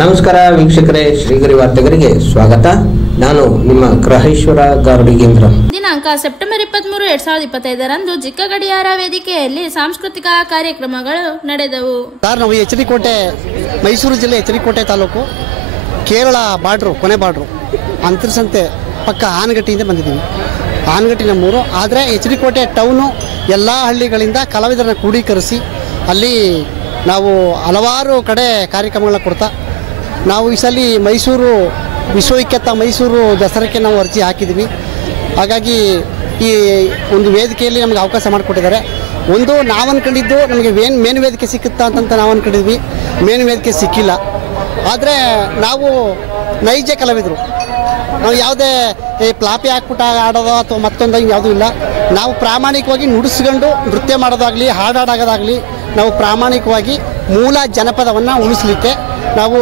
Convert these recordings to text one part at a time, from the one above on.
ನಮಸ್ಕಾರ ವೀಕ್ಷಕರೇ, ಶ್ರೀಗರಿ ವಾರ್ತೆಗರಿಗೆ ಸ್ವಾಗತ. ನಾನು ನಿಮ್ಮ ಗ್ರಹೇಶ್ವರ ಗಾರುಡಿಗೇಂದ್ರ. ದಿನಾಂಕ ಸೆಪ್ಟೆಂಬರ್ 23, 2025 ಜಿಕ್ಕಗಡಿಯಾರ ವೇದಿಕೆಯಲ್ಲಿ ಸಾಂಸ್ಕೃತಿಕ ಕಾರ್ಯಕ್ರಮಗಳು ನಡೆದವು. ನಾವು ಎಚ್.ಡಿ.ಕೋಟೆ, ಮೈಸೂರು ಜಿಲ್ಲೆ ಎಚ್.ಡಿ.ಕೋಟೆ ತಾಲೂಕು, ಕೇರಳ ಬಾರ್ಡ್ರು, ಕೊನೆ ಬಾರ್ಡ್ರು, ಅಂತರ್ಸಂತೆ ಪಕ್ಕ ಆನಗಟ್ಟಿಯಿಂದ ಬಂದಿದ್ದೀವಿ. ಆನಗಟ್ಟಿ ನಮ್ಮೂರು. ಆದರೆ ಎಚ್.ಡಿ.ಕೋಟೆ ಟೌನು ಎಲ್ಲ ಹಳ್ಳಿಗಳಿಂದ ಕಲಾವಿದರನ್ನು ಕ್ರೋಢೀಕರಿಸಿ ಅಲ್ಲಿ ನಾವು ಹಲವಾರು ಕಡೆ ಕಾರ್ಯಕ್ರಮಗಳನ್ನ ಕೊಡ್ತಾ ನಾವು ಈ ಸಲ ಮೈಸೂರು ವಿಶ್ವವಿಖ್ಯಾತ ಮೈಸೂರು ದಸರಾಕ್ಕೆ ನಾವು ಅರ್ಜಿ ಹಾಕಿದ್ವಿ. ಹಾಗಾಗಿ ಈ ಒಂದು ವೇದಿಕೆಯಲ್ಲಿ ನಮಗೆ ಅವಕಾಶ ಮಾಡಿಕೊಟ್ಟಿದ್ದಾರೆ. ಒಂದು ನಾವು ಅಂದ್ಕೊಂಡಿದ್ದು ನಮಗೆ ಮೇನ್ ವೇದಿಕೆ ಸಿಕ್ಕುತ್ತಾ ಅಂತ ನಾವು ಅಂದ್ಕೊಂಡಿದ್ವಿ. ಮೇನ್ ವೇದಿಕೆ ಸಿಕ್ಕಿಲ್ಲ. ಆದರೆ ನಾವು ನೈಜ ಕಲಾವಿದರು, ನಾವು ಯಾವುದೇ ಪ್ಲಾಪಿ ಹಾಕ್ಬಿಟ್ಟು ಆಡೋದು ಅಥವಾ ಮತ್ತೊಂದು ಯಾವುದೂ ಇಲ್ಲ. ನಾವು ಪ್ರಾಮಾಣಿಕವಾಗಿ ನುಡಿಸ್ಕೊಂಡು ನೃತ್ಯ ಮಾಡೋದಾಗಲಿ ಹಾಡಾಡೋದಾಗಲಿ ನಾವು ಪ್ರಾಮಾಣಿಕವಾಗಿ ಮೂಲ ಜನಪದವನ್ನು ಉಳಿಸಲಿಕ್ಕೆ ನಾವು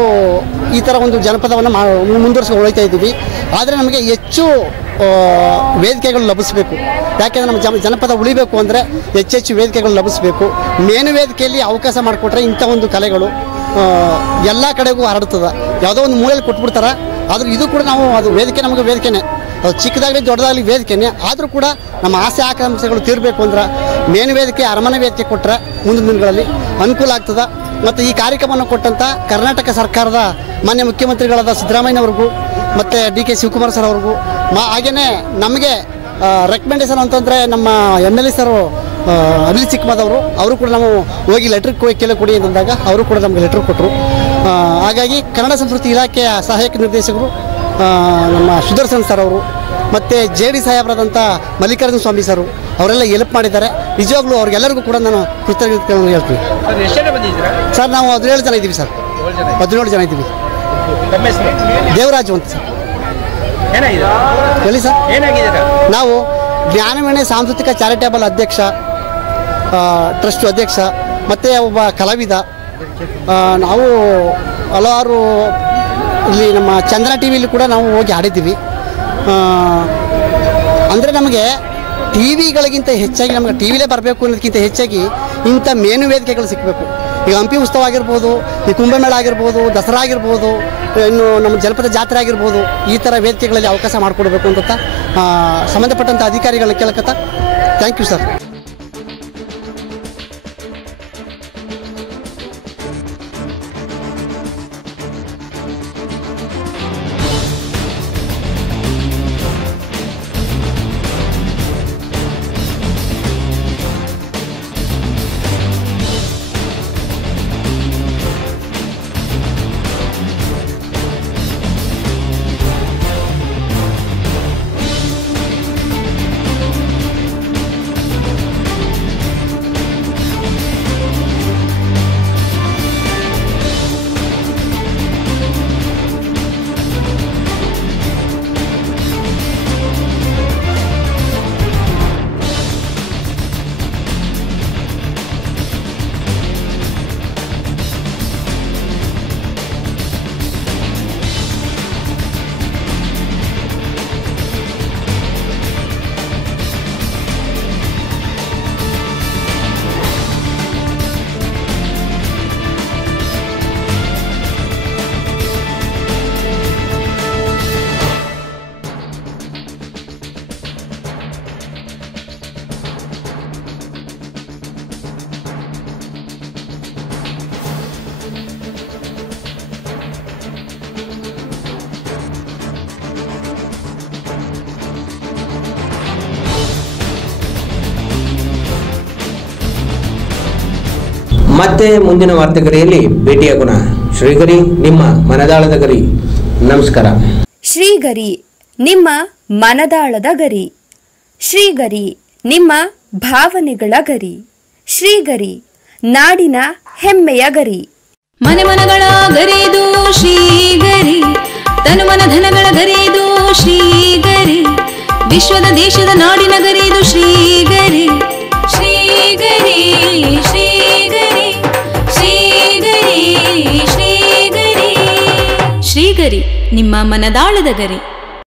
ಈ ಥರ ಒಂದು ಜನಪದವನ್ನು ಮುಂದುವರಿಸ್ಕೊಂಡು ಹೋಗ್ತಾ ಇದ್ದೀವಿ. ಆದರೆ ನಮಗೆ ಹೆಚ್ಚು ವೇದಿಕೆಗಳು ಲಭಿಸಬೇಕು. ಯಾಕೆಂದರೆ ನಮ್ಮ ಜನಪದ ಉಳಿಬೇಕು ಅಂದರೆ ಹೆಚ್ಚೆಚ್ಚು ವೇದಿಕೆಗಳು ಲಭಿಸಬೇಕು. ಮೇನು ವೇದಿಕೆಯಲ್ಲಿ ಅವಕಾಶ ಮಾಡಿಕೊಟ್ರೆ ಇಂಥ ಒಂದು ಕಲೆಗಳು ಎಲ್ಲ ಕಡೆಗೂ ಹರಡ್ತದೆ. ಯಾವುದೋ ಒಂದು ಮೂಲೆಯಲ್ಲಿ ಕೊಟ್ಬಿಡ್ತಾರೆ. ಆದರೂ ಇದು ಕೂಡ ನಾವು ಅದು ವೇದಿಕೆ ನಮಗೆ ವೇದಿಕೆನೇ, ಅದು ಚಿಕ್ಕದಾಗಲಿ ದೊಡ್ಡದಾಗಲಿ ವೇದಿಕೆನೇ. ಆದರೂ ಕೂಡ ನಮ್ಮ ಆಸೆ ಆಕಾಂಕ್ಷೆಗಳು ತೀರಬೇಕು ಅಂದ್ರೆ ಮೇನು ವೇದಿಕೆ, ಅರಮನೆ ವೇದಿಕೆ ಕೊಟ್ಟರೆ ಮುಂದಿನ ದಿನಗಳಲ್ಲಿ ಅನುಕೂಲ ಆಗ್ತದೆ. ಮತ್ತು ಈ ಕಾರ್ಯಕ್ರಮವನ್ನು ಕೊಟ್ಟಂಥ ಕರ್ನಾಟಕ ಸರ್ಕಾರದ ಮಾನ್ಯ ಮುಖ್ಯಮಂತ್ರಿಗಳಾದ ಸಿದ್ದರಾಮಯ್ಯನವ್ರಿಗೂ ಮತ್ತು ಡಿ.ಕೆ. ಶಿವಕುಮಾರ್ ಸರ್ ಅವ್ರಿಗೂ ಹಾಗೆಯೇ ನಮಗೆ ರೆಕಮೆಂಡೇಶನ್ ಅಂತಂದರೆ ನಮ್ಮ MLA ಸರು ಅನಿಲ್ ಚಿಕ್ಕಮದವರು, ಅವರು ಕೂಡ ನಾವು ಹೋಗಿ ಲೆಟ್ರ್ ಕೊಡಿ ಅಂತಂದಾಗ ಅವರು ಕೂಡ ನಮಗೆ ಲೆಟ್ರ್ ಕೊಟ್ಟರು. ಹಾಗಾಗಿ ಕನ್ನಡ ಸಂಸ್ಕೃತಿ ಇಲಾಖೆಯ ಸಹಾಯಕ ನಿರ್ದೇಶಕರು ನಮ್ಮ ಸುದರ್ಶನ್ ಸರ್ ಅವರು ಮತ್ತು JD ಸಾಹೇಬರಾದಂಥ ಮಲ್ಲಿಕಾರ್ಜುನ ಸ್ವಾಮಿ ಸರು ಅವರೆಲ್ಲ ಹೆಲ್ಪ್ ಮಾಡಿದ್ದಾರೆ. ನಿಜವಾಗ್ಲೂ ಅವ್ರಿಗೆಲ್ಲರಿಗೂ ಕೂಡ ನಾನು ಕೃತಜ್ಞತೆಗಳನ್ನು ಹೇಳ್ತೀನಿ. ಸರ್ ನಾವು 17 ಜನ ಇದ್ದೀವಿ ಸರ್. 17 ಜನ ಇದ್ದೀವಿ. ದೇವರಾಜು ಅಂತ ಸರ್. ಹೇಳಿ ಸರ್. ನಾವು ಜ್ಞಾನವೇಣೆ ಸಾಂಸ್ಕೃತಿಕ ಚಾರಿಟೇಬಲ್ ಅಧ್ಯಕ್ಷ, ಟ್ರಸ್ಟ್ ಅಧ್ಯಕ್ಷ ಮತ್ತು ಒಬ್ಬ ಕಲಾವಿದ. ನಾವು ಹಲವಾರು ಇಲ್ಲಿ ನಮ್ಮ ಚಂದನ ಟಿವಿಲಿ ಕೂಡ ನಾವು ಹೋಗಿ ಆಡಿದ್ದೀವಿ. ಅಂದರೆ ನಮಗೆ ಟಿವಿಗಳಿಗಿಂತ ಹೆಚ್ಚಾಗಿ ನಮಗೆ ಟಿವಿಲೇ ಬರಬೇಕು ಅನ್ನೋದಕ್ಕಿಂತ ಹೆಚ್ಚಾಗಿ ಇಂಥ ಮೇನು ವೇದಿಕೆಗಳು ಸಿಗಬೇಕು. ಈಗ ಹಂಪಿ ಉತ್ಸವ ಆಗಿರ್ಬೋದು, ಈ ಕುಂಭಮೇಳ ಆಗಿರ್ಬೋದು, ದಸರಾ ಆಗಿರ್ಬೋದು, ಇನ್ನು ನಮ್ಮ ಜನಪದ ಜಾತ್ರೆ ಆಗಿರ್ಬೋದು, ಈ ಥರ ವೇದಿಕೆಗಳಲ್ಲಿ ಅವಕಾಶ ಮಾಡಿಕೊಡ್ಬೇಕು ಅಂತ ಸಂಬಂಧಪಟ್ಟಂಥ ಅಧಿಕಾರಿಗಳನ್ನ ಕೇಳಕತ್ತ. Thank you sir. ಮತ್ತೆ ಮುಂದಿನ ವಾರ್ತೆಗರಿಯಲ್ಲಿ ಭೇಟಿಯಾಗೋಣ. ಶ್ರೀಗರಿ, ನಿಮ್ಮ ಮನದಾಳದ ಗರಿ. ನಮಸ್ಕಾರ. ಶ್ರೀಗರಿ, ನಿಮ್ಮ ಮನದಾಳದ ಗರಿ. ಶ್ರೀಗರಿ, ನಿಮ್ಮ ಭಾವನೆಗಳ ಗರಿ. ಶ್ರೀಗರಿ, ನಾಡಿನ ಹೆಮ್ಮೆಯ ಗರಿ. ಮನೆ ಮನಗಳ ಗರಿದು ಶ್ರೀಗರಿ, ತನು ಮನ ಧನಗಳ ಗರಿದು ಶ್ರೀಗರಿ, ವಿಶ್ವದ ದೇಶದ ನಾಡಿನ ಗರಿದು ಶ್ರೀಗರಿ. ಶ್ರೀಗರಿ ಶ್ರೀಗರಿ ಶ್ರೀಗರಿ ಶ್ರೀಗರಿ ಶ್ರೀಗರಿ, ನಿಮ್ಮ ಮನದಾಳದ ಗರಿ.